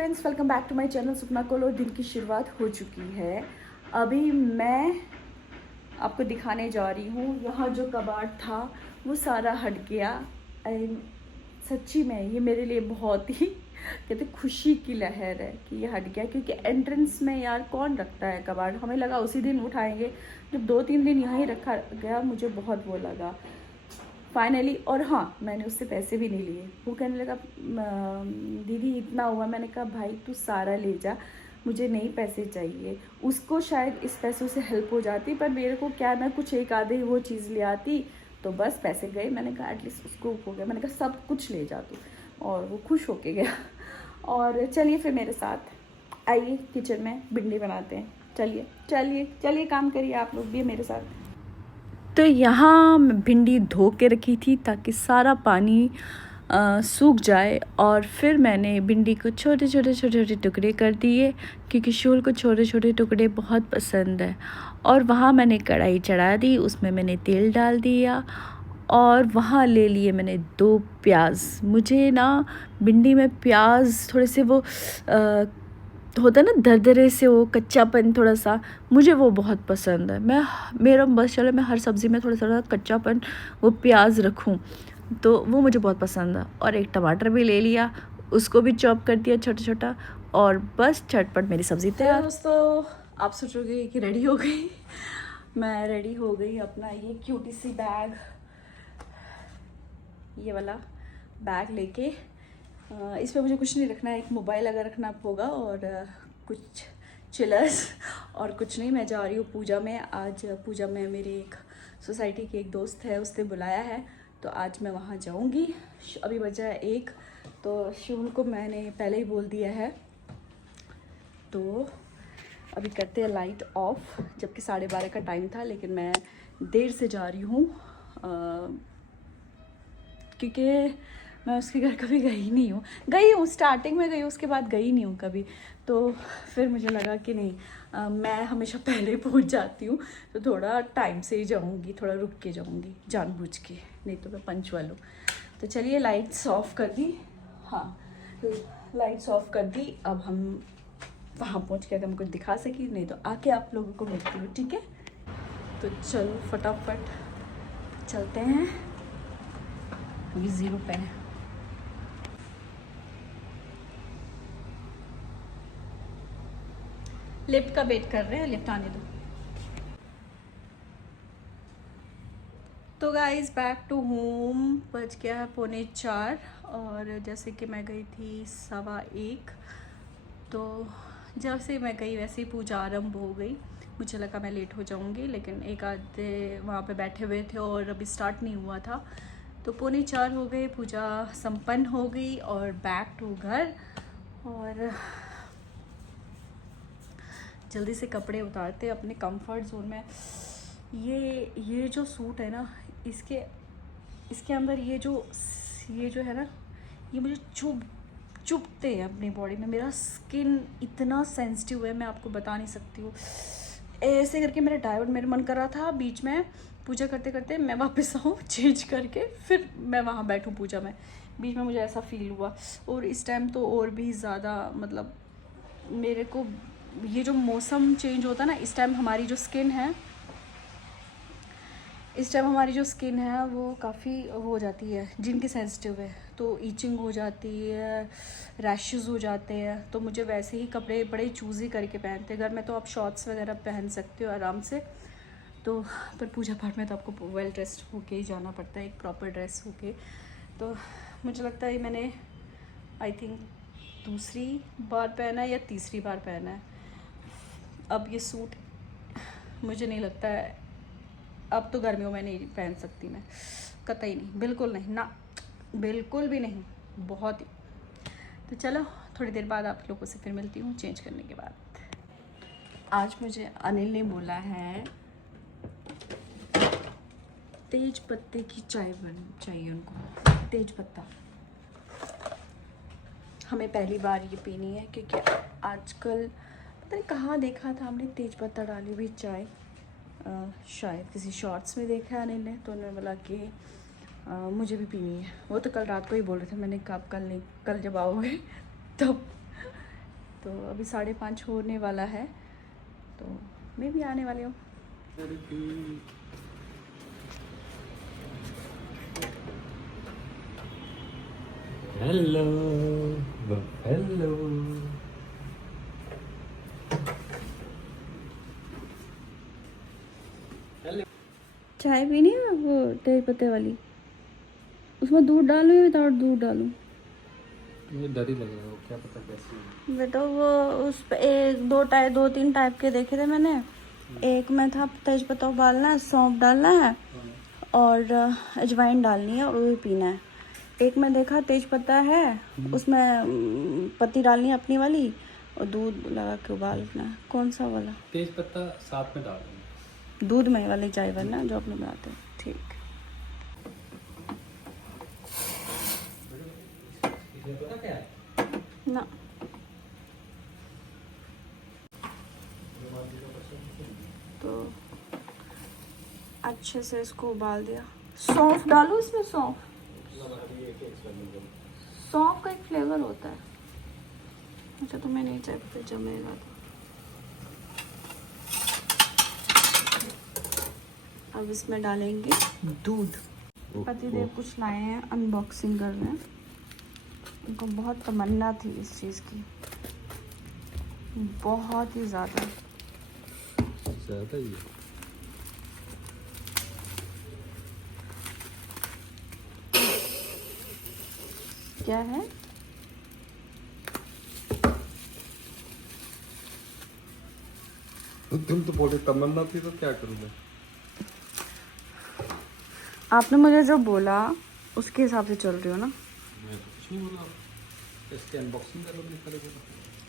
Friends, welcome back to my channel Supna Kolo. दिन की शुरुआत हो चुकी है। अभी मैं आपको दिखाने जा रही हूँ, यहाँ जो कबाड़ था वो सारा हट गया। सच्ची में ये मेरे लिए बहुत ही कहते खुशी की लहर है कि ये हट गया, क्योंकि एंट्रेंस में यार कौन रखता है कबाड़। हमें लगा उसी दिन उठाएंगे, जब 2-3 दिन यहाँ ही रखा गया मुझे बहुत वो लगा फाइनली। और हाँ, मैंने उससे पैसे भी नहीं लिए। वो कहने लगा दीदी इतना हुआ। मैंने कहा भाई तू सारा ले जा, मुझे नहीं पैसे चाहिए। उसको शायद इस पैसों से हेल्प हो जाती, पर मेरे को क्या, मैं कुछ एक आधे वो चीज़ ले आती तो बस पैसे गए। मैंने कहा एटलीस्ट उसको हो गया। मैंने कहा सब कुछ ले जा तू, और वो खुश होके गया। और चलिए फिर मेरे साथ आइए, किचन में भिंडी बनाते हैं। चलिए चलिए चलिए, काम करिए आप लोग भी मेरे साथ। तो यहाँ मैं भिंडी धो के रखी थी ताकि सारा पानी सूख जाए, और फिर मैंने भिंडी को छोटे छोटे छोटे छोटे टुकड़े कर दिए, क्योंकि शूल को छोटे छोटे टुकड़े बहुत पसंद है। और वहाँ मैंने कढ़ाई चढ़ा दी, उसमें मैंने तेल डाल दिया, और वहाँ ले लिए मैंने 2 प्याज। मुझे ना भिंडी में प्याज थोड़े से वो होता है ना दरदरे से, वो कच्चापन थोड़ा सा, मुझे वो बहुत पसंद है। मेरा बस चलो मैं हर सब्ज़ी में थोड़ा थोड़ा कच्चापन वो प्याज रखूं, तो वो मुझे बहुत पसंद है। और एक टमाटर भी ले लिया, उसको भी चॉप कर दिया छोटा छोटा, और बस झटपट मेरी सब्ज़ी तैयार। दोस्तों, आप सोचोगे कि रेडी हो गई। मैं रेडी हो गई। अपना ये क्यूटी सी बैग, ये वाला बैग लेके, इसमें मुझे कुछ नहीं रखना है। एक मोबाइल अगर रखना होगा, और कुछ चिलर्स, और कुछ नहीं। मैं जा रही हूँ पूजा में। आज पूजा में मेरी एक सोसाइटी की एक दोस्त है, उसने बुलाया है, तो आज मैं वहाँ जाऊँगी। अभी बजा है 1, तो शिवल को मैंने पहले ही बोल दिया है। तो अभी करते हैं लाइट ऑफ, जबकि 12:30 का टाइम था, लेकिन मैं देर से जा रही हूँ क्योंकि मैं उसके घर कभी गई नहीं हूँ। गई हूँ स्टार्टिंग में, गई, उसके बाद गई नहीं हूँ कभी। तो फिर मुझे लगा कि नहीं, मैं हमेशा पहले पहुँच जाती हूँ, तो थोड़ा टाइम से ही जाऊँगी, थोड़ा रुक के जाऊँगी जानबूझ के, नहीं तो मैं पंचुअल हूँ। तो चलिए, लाइट्स ऑफ कर दी। हाँ, लाइट्स ऑफ कर दी। अब हम वहाँ पहुँच के अगर मैं कुछ दिखा सकी, नहीं तो आके आप लोगों को मिलती हूँ, ठीक है। तो चलो फटाफट चलते हैं। अभी 0 पे है। लिफ्ट का वेट कर रहे हैं, लिफ्ट आने दो। तो गाइस, बैक टू होम। बज गया है 3:45, और जैसे कि मैं गई थी 1:15, तो जैसे मैं गई वैसे ही पूजा आरंभ हो गई। मुझे लगा मैं लेट हो जाऊंगी, लेकिन एक आधे वहाँ पे बैठे हुए थे और अभी स्टार्ट नहीं हुआ था, तो 3:45 हो गए, पूजा संपन्न हो गई, और बैक टू घर। और जल्दी से कपड़े उतारते अपने कंफर्ट जोन में। ये जो सूट है ना, इसके अंदर ये जो है ना, ये मुझे चुभते हैं अपनी बॉडी में। मेरा स्किन इतना सेंसिटिव है, मैं आपको बता नहीं सकती हूँ। ऐसे करके मेरा मन कर रहा था बीच में पूजा करते करते मैं वापस आऊँ चेंज करके, फिर मैं वहाँ बैठूँ पूजा में। बीच में मुझे ऐसा फील हुआ, और इस टाइम तो और भी ज़्यादा, मतलब मेरे को ये जो मौसम चेंज होता है ना, इस टाइम हमारी जो स्किन है वो काफ़ी हो जाती है, जिनकी सेंसिटिव है, तो ईचिंग हो जाती है, रैशेस हो जाते हैं। तो मुझे वैसे ही कपड़े बड़े चूज़ी करके पहनते हैं। घर में तो आप शॉर्ट्स वगैरह पहन सकते हो आराम से, तो पर पूजा पाठ में तो आपको वेल ड्रेस्ड होके ही जाना पड़ता है, एक प्रॉपर ड्रेस होके। तो मुझे लगता है मैंने आई थिंक दूसरी बार पहना है या तीसरी बार पहना है अब ये सूट। मुझे नहीं लगता है अब तो गर्मियों में नहीं पहन सकती मैं, कतई नहीं, बिल्कुल नहीं ना, बिल्कुल भी नहीं, बहुत ही। तो चलो, थोड़ी देर बाद आप लोगों से फिर मिलती हूँ चेंज करने के बाद। आज मुझे अनिल ने बोला है तेज पत्ते की चाय चाहिए उनको, तेज पत्ता। हमें पहली बार ये पीनी है, क्योंकि आजकल पता नहीं कहाँ देखा था हमने तेज पत्ता डाली हुई चाय, शायद किसी शॉर्ट्स में देखा है अनिल ने, तो उन्होंने बोला कि मुझे भी पीनी है। वो तो कल रात को ही बोल रहे थे, मैंने कहा कल नहीं, कल जब आओगे तब तो अभी 5:30 होने वाला है, तो मैं भी आने वाली हूँ। Hello hello. चाय पीनी है वो तेज पत्ते वाली, उसमें दूध डालूं या विदाउट दूध डालूं? मुझे डर ही लग रहा है, क्या पता कैसी है। बेटा वो उस पे दो तीन टाइप के देखे थे मैंने। एक में था तेज पत्ता उबालना है, सौंफ डालना है और अजवाइन डालनी है और वो भी पीना है। एक में देखा तेज पत्ता है, उसमें पत्ती डालनी है अपनी वाली और दूध लगा के उबालना है। कौन सा वाला? तेज पत्ता साथ में डाल देंगे। दूध में वाली चाय वाला जो अपने बनाते हैं। ठीक। ये पता क्या है? ना तो अच्छे से इसको उबाल दिया। सौंफ डालो इसमें, सौंफ का एक फ्लेवर होता है। अच्छा तो मैं नहीं चाहती फिर जमेगा तो। अब इसमें डालेंगे दूध। पतिदेव कुछ लाए हैं, अनबॉक्सिंग कर रहे हैं। उनको बहुत तमन्ना थी इस चीज़ की, बहुत ही ज़्यादा ही है। क्या है? तुम तो बोले तमन्ना थी, तो क्या करूँ मैं? आपने मुझे जो बोला उसके हिसाब से चल रही हो ना। मैं तो कुछ नहीं बोला, इसकी अनबॉक्सिंग करो, नहीं करेगा।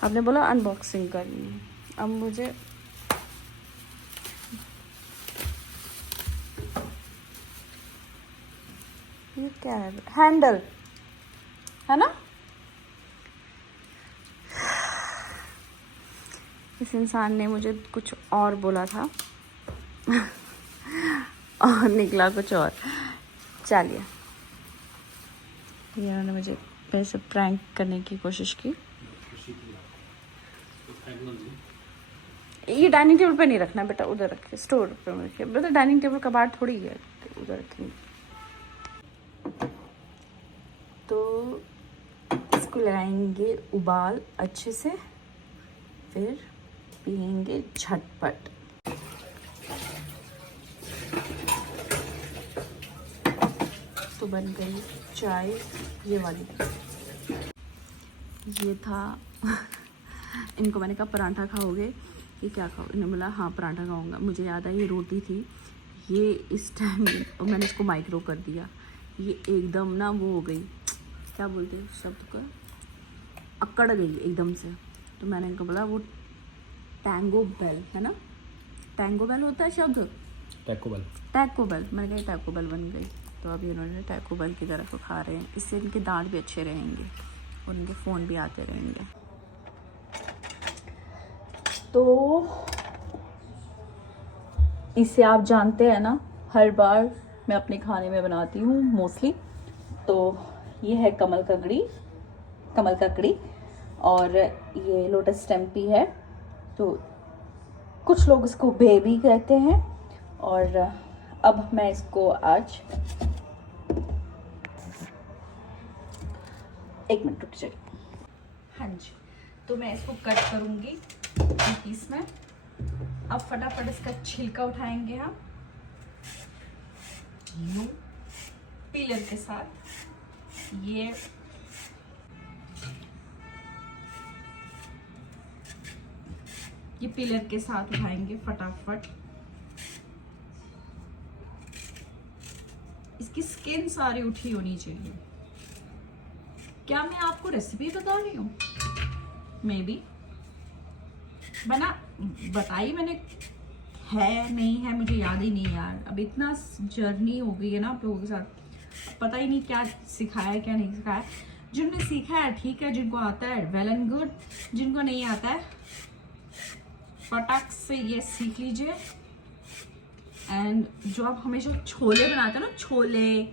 आपने बोला अनबॉक्सिंग करनी है, अब मुझे ये क्या है? हैंडल है ना? इस इंसान ने मुझे कुछ और बोला था और निकला कुछ और। चलिए, इन्होंने मुझे वैसे प्रैंक करने की कोशिश की। ये डाइनिंग टेबल पे नहीं रखना बेटा, उधर रखिए, स्टोर पे रखिए बेटा। डाइनिंग टेबल कबाड़ थोड़ी है, उधर रखेंगे। तो इसको लगाएंगे उबाल अच्छे से, फिर पियेंगे झटपट। तो बन गई चाय ये वाली। ये था इनको मैंने कहा पराठा खाओगे? ये क्या खाओ? इन्होंने बोला हाँ पराठा खाऊंगा। मुझे याद है ये रोटी थी, ये इस टाइम और मैंने इसको माइक्रो कर दिया। ये एकदम ना वो हो गई, क्या बोलते हैं शब्द का, अकड़ गई एकदम से। तो मैंने इनको बोला वो टैंगो बेल है ना, टैंगो बेल होता है शब्द, टैको बेल। टैको बेल, मैंने कहा टैको बेल बन गई। तो अभी इन्होंने टैको बेल की तरह को खा रहे हैं। इससे इनके दांत भी अच्छे रहेंगे और इनके फ़ोन भी आते रहेंगे। तो इसे आप जानते हैं ना, हर बार मैं अपने खाने में बनाती हूँ मोस्टली। तो ये है कमल ककड़ी और ये लोटस टेम्पी है। तो कुछ लोग इसको बेबी कहते हैं। और अब मैं इसको आज एक मिनट रुक जाइए। हाँ जी, तो मैं इसको कट करूँगी पीस में। अब फटाफट इसका छिलका उठाएंगे हम यूं पीलर के साथ। ये पीलर के साथ उठाएंगे फटाफट। इसकी स्किन सारी उठी होनी चाहिए। क्या मैं आपको रेसिपी बता रही हूँ? मे बी बताई मैंने, है नहीं है मुझे याद ही नहीं यार। अब इतना जर्नी हो गई है ना आप लोगों के साथ, पता ही नहीं क्या सिखाया क्या नहीं सिखाया। जिन्होंने सीखा है ठीक है, जिनको आता है वेल एंड गुड, जिनको नहीं आता है फटाक से ये सीख लीजिए। एंड जो आप हमेशा छोले बनाते हैं ना, छोले,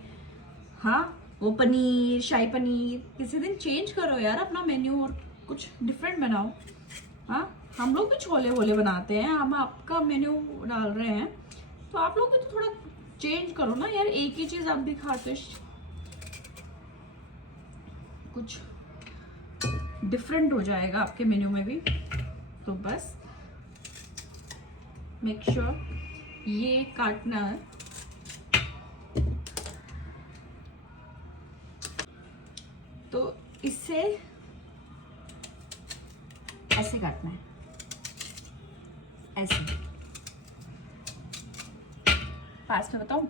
हाँ वो पनीर, शाही पनीर, किसी दिन चेंज करो यार अपना मेन्यू और कुछ डिफरेंट बनाओ। हाँ, हम लोग भी छोले वोले बनाते हैं, हम आपका मेन्यू डाल रहे हैं तो आप लोग भी तो थोड़ा चेंज करो ना यार, एक ही चीज आप भी खाते, कुछ डिफरेंट हो जाएगा आपके मेन्यू में भी। तो बस मेक श्योर ये काटना है। तो इससे ऐसे काटना है, ऐसे। पास में बताऊं,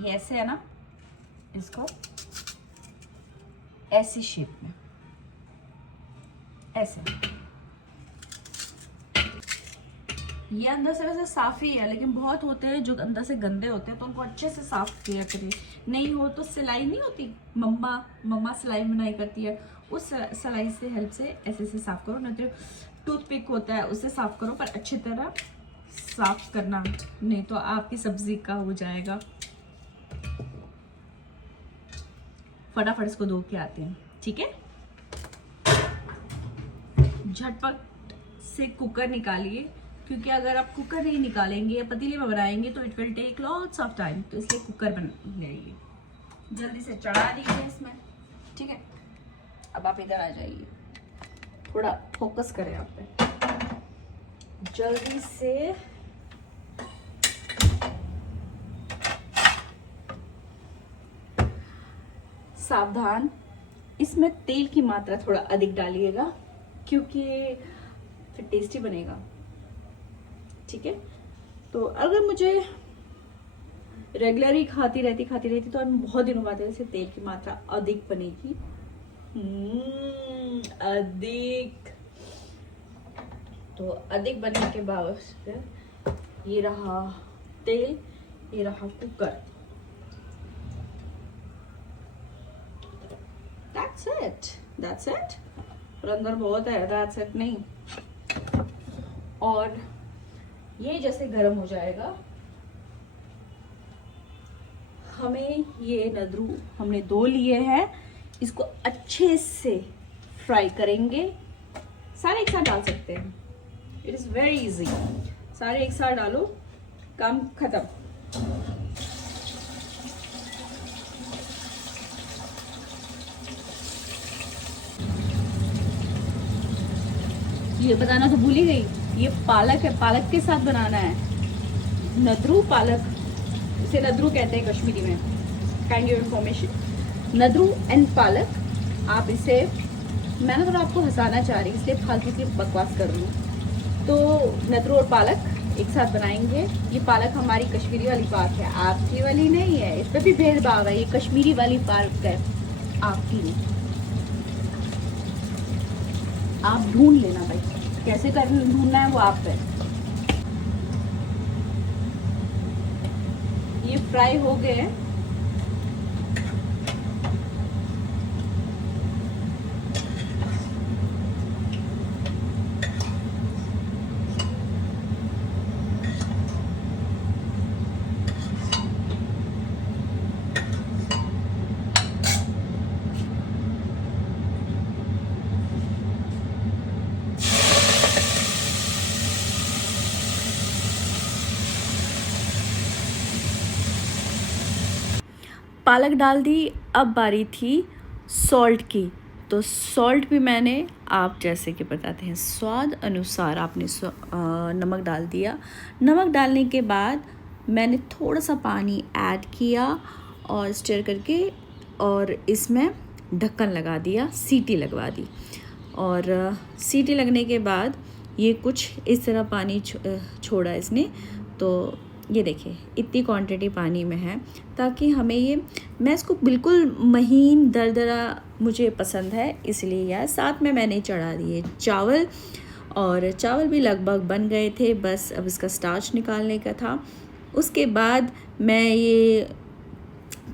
ये ऐसे है ना, इसको ऐसी शेप में, ऐसे। ये अंदर से वैसे साफ ही है, लेकिन बहुत होते हैं जो अंदर से गंदे होते हैं, तो उनको अच्छे से साफ किया करें। नहीं हो तो सिलाई नहीं होती, मम्मा सिलाई बुनाई करती है, उस सिलाई से हेल्प से ऐसे से साफ करो। नहीं तो टूथपिक होता है उससे साफ करो, पर अच्छी तरह साफ करना, नहीं तो आपकी सब्जी का हो जाएगा। फटाफट इसको धो के आते हैं, ठीक है। झटपट से कुकर निकालिए, क्योंकि अगर आप कुकर नहीं निकालेंगे या पतीले में बनाएंगे तो it will take lots of time, तो इसलिए कुकर बनाइए। जल्दी से चढ़ा दीजिए इसमें, ठीक है। अब आप इधर आ जाइए, थोड़ा फोकस करें आप पे, जल्दी से। सावधान, इसमें तेल की मात्रा थोड़ा अधिक डालिएगा, क्योंकि फिर टेस्टी बनेगा, ठीक है। तो अगर मुझे रेगुलर ही खाती रहती तो बहुत दिनों बाद ऐसे तेल की मात्रा अधिक बनेगी। अधिक, तो अधिक बनने के बाद ये रहा तेल, ये रहा कुकर। That's it। और अंदर बहुत है, that's it नहीं। और ये जैसे गर्म हो जाएगा, हमें ये नदरू हमने 2 लिए हैं, इसको अच्छे से फ्राई करेंगे। सारे एक साथ डाल सकते हैं, इट इज वेरी इजी। सारे एक साथ डालो, काम खत्म। ये बताना तो भूल ही गई, ये पालक है, पालक के साथ बनाना है। नदरू पालक, इसे नदरू कहते हैं कश्मीरी में। काइंड योर इन्फॉर्मेशन, नदरू एंड पालक। आप इसे, मैंने तो आपको हंसाना चाह रही, इसलिए फालतू की बकवास कर रही हूँ। तो नदरू और पालक एक साथ बनाएंगे। ये पालक हमारी कश्मीरी वाली पालक है, आपकी वाली नहीं है, इस पर भी भेदभाव है। ये कश्मीरी वाली पालक है, आपकी नहीं। आप ढूंढ लेना भाई, कैसे कर ढूंढना है वो आप पे। ये फ्राई हो गए हैं, पालक डाल दी। अब बारी थी सॉल्ट की, तो सॉल्ट भी मैंने, आप जैसे कि बताते हैं स्वाद अनुसार आपने नमक डाल दिया। नमक डालने के बाद मैंने थोड़ा सा पानी ऐड किया और स्टर करके, और इसमें ढक्कन लगा दिया, सीटी लगवा दी। और सीटी लगने के बाद ये कुछ इस तरह पानी छोड़ा इसने। तो ये देखिए इतनी क्वांटिटी पानी में है, ताकि हमें ये, मैं इसको बिल्कुल महीन दरदरा मुझे पसंद है, इसलिए यार। साथ में मैंने चढ़ा दिए चावल, और चावल भी लगभग बन गए थे, बस अब इसका स्टार्च निकालने का था। उसके बाद मैं ये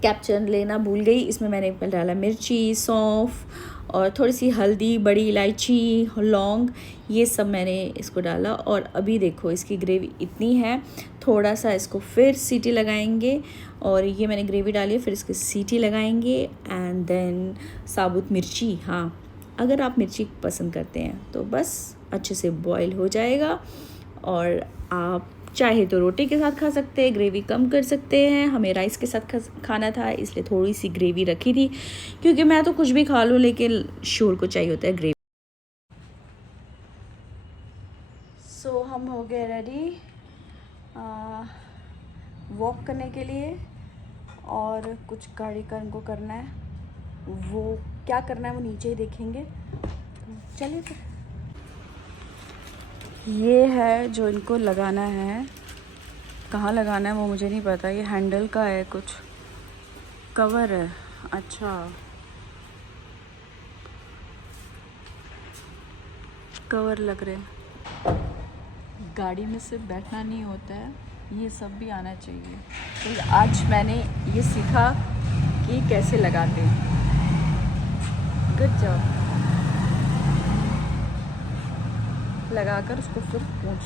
कैप्चर लेना भूल गई, इसमें मैंने डाला मिर्ची, सौंफ और थोड़ी सी हल्दी, बड़ी इलायची, लौंग, ये सब मैंने इसको डाला। और अभी देखो इसकी ग्रेवी इतनी है, थोड़ा सा इसको फिर सीटी लगाएंगे। और ये मैंने ग्रेवी डाली है, फिर इसकी सीटी लगाएंगे। एंड देन साबुत मिर्ची, हाँ अगर आप मिर्ची पसंद करते हैं तो बस अच्छे से बॉईल हो जाएगा। और आप चाहे तो रोटी के साथ खा सकते हैं, ग्रेवी कम कर सकते हैं। हमें राइस के साथ खाना था, इसलिए थोड़ी सी ग्रेवी रखी थी, क्योंकि मैं तो कुछ भी खा लूँ लेकिन शोर को चाहिए होता है ग्रेवी। सो हम हो गए रेडी वॉक करने के लिए, और कुछ गाड़ी का इनको करना है, वो क्या करना है वो नीचे ही देखेंगे। चलिए फिर। ये है जो इनको लगाना है, कहाँ लगाना है वो मुझे नहीं पता। ये हैंडल का है, कुछ कवर है। अच्छा, कवर लग रहे। गाड़ी में सिर्फ बैठना नहीं होता है, ये सब भी आना चाहिए। तो आज मैंने ये सीखा कि कैसे लगाते हैं। Good job. लगाकर उसको फिर पूंछ,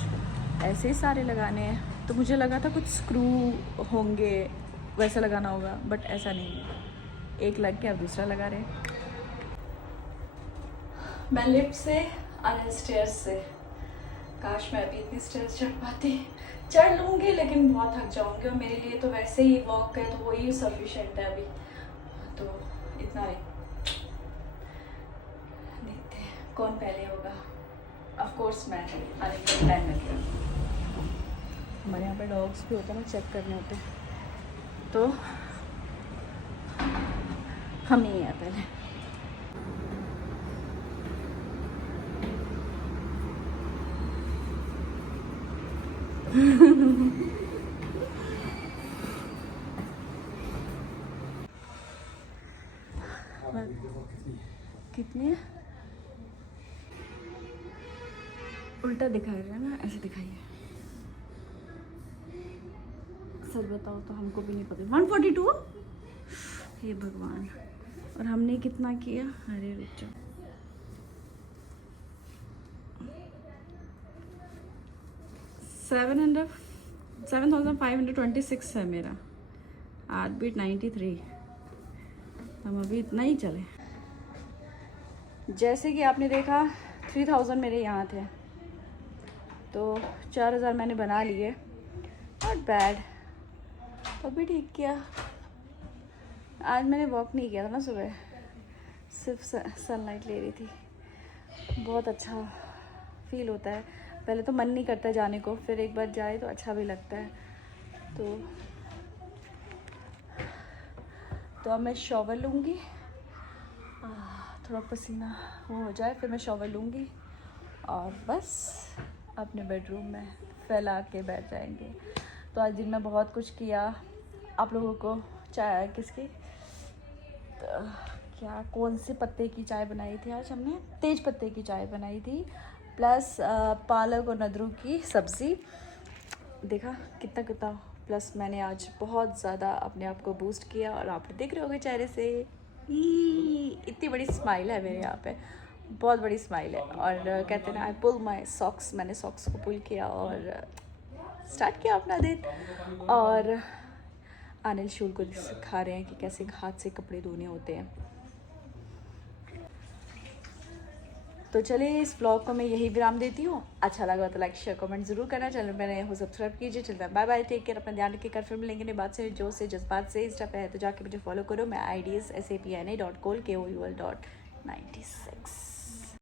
ऐसे ही सारे लगाने हैं। तो मुझे लगा था कुछ स्क्रू होंगे, वैसा लगाना होगा, बट ऐसा नहीं है। एक लग के अब दूसरा लगा रहे हैं। मैं लिफ्ट से और स्टेयर्स से, काश मैं अभी इतनी स्टेयर्स चढ़ पाती। चढ़ लूँगी लेकिन बहुत थक जाऊँगी, और मेरे लिए तो वैसे ही वॉक है तो वही सफिशेंट है अभी, तो इतना नहीं। देखते हैं कौन पहले होगा। ऑफ कोर्स मैं आने के टाइम लगेगा। हमारे यहाँ पे डॉग्स भी होते हैं ना, चेक करने होते हैं, तो हम ही हैं पहले। कितनी है? उल्टा दिखा रहे हैं ना, ऐसे दिखाइए। सच बताओ तो हमको भी नहीं पता। 142, हे भगवान। और हमने कितना किया? अरे रुक जाओ, 7,526 है मेरा। Heartbeat 93। हम अभी इतना ही चले। जैसे कि आपने देखा 3000 मेरे यहाँ थे, तो 4000 मैंने बना लिए। नॉट बैड, तो भी ठीक किया। आज मैंने वॉक नहीं किया था ना, सुबह सिर्फ सनलाइट ले रही थी। बहुत अच्छा फील होता है। पहले तो मन नहीं करता जाने को, फिर एक बार जाए तो अच्छा भी लगता है। तो अब मैं शॉवर लूँगी, थोड़ा पसीना वो हो जाए, फिर मैं शॉवर लूँगी और बस अपने बेडरूम में फैला के बैठ जाएंगे। तो आज दिन में बहुत कुछ किया। आप लोगों को चाय किसकी क्या कौन से पत्ते की चाय बनाई थी? आज हमने तेज पत्ते की चाय बनाई थी, प्लस पालक और नदरू की सब्ज़ी। देखा कितना कितना, प्लस मैंने आज बहुत ज़्यादा अपने आप को बूस्ट किया, और आप देख रहे होंगे चेहरे से इतनी बड़ी स्माइल है मेरे यहाँ पे, बहुत बड़ी स्माइल है। और कहते हैं ना, आई पुल माई सॉक्स, मैंने सॉक्स को पुल किया और स्टार्ट किया अपना दिन। और अनिल शूल को सिखा रहे हैं कि कैसे हाथ से कपड़े धोने होते हैं। तो चलिए इस ब्लॉग को मैं यही विराम देती हूँ। अच्छा लगा तो लाइक शेयर कमेंट जरूर करना, चैनल पर नए हो सब्सक्राइब कीजिए। चलता है, बाय बाय, टेक केयर, अपना ध्यान रखिए। फिर मिलेंगे नई बात से, जो से जज्बात से। इंस्टा पे है तो जाके मुझे फॉलो करो। मैं IDs SAPNA.KOUL.96।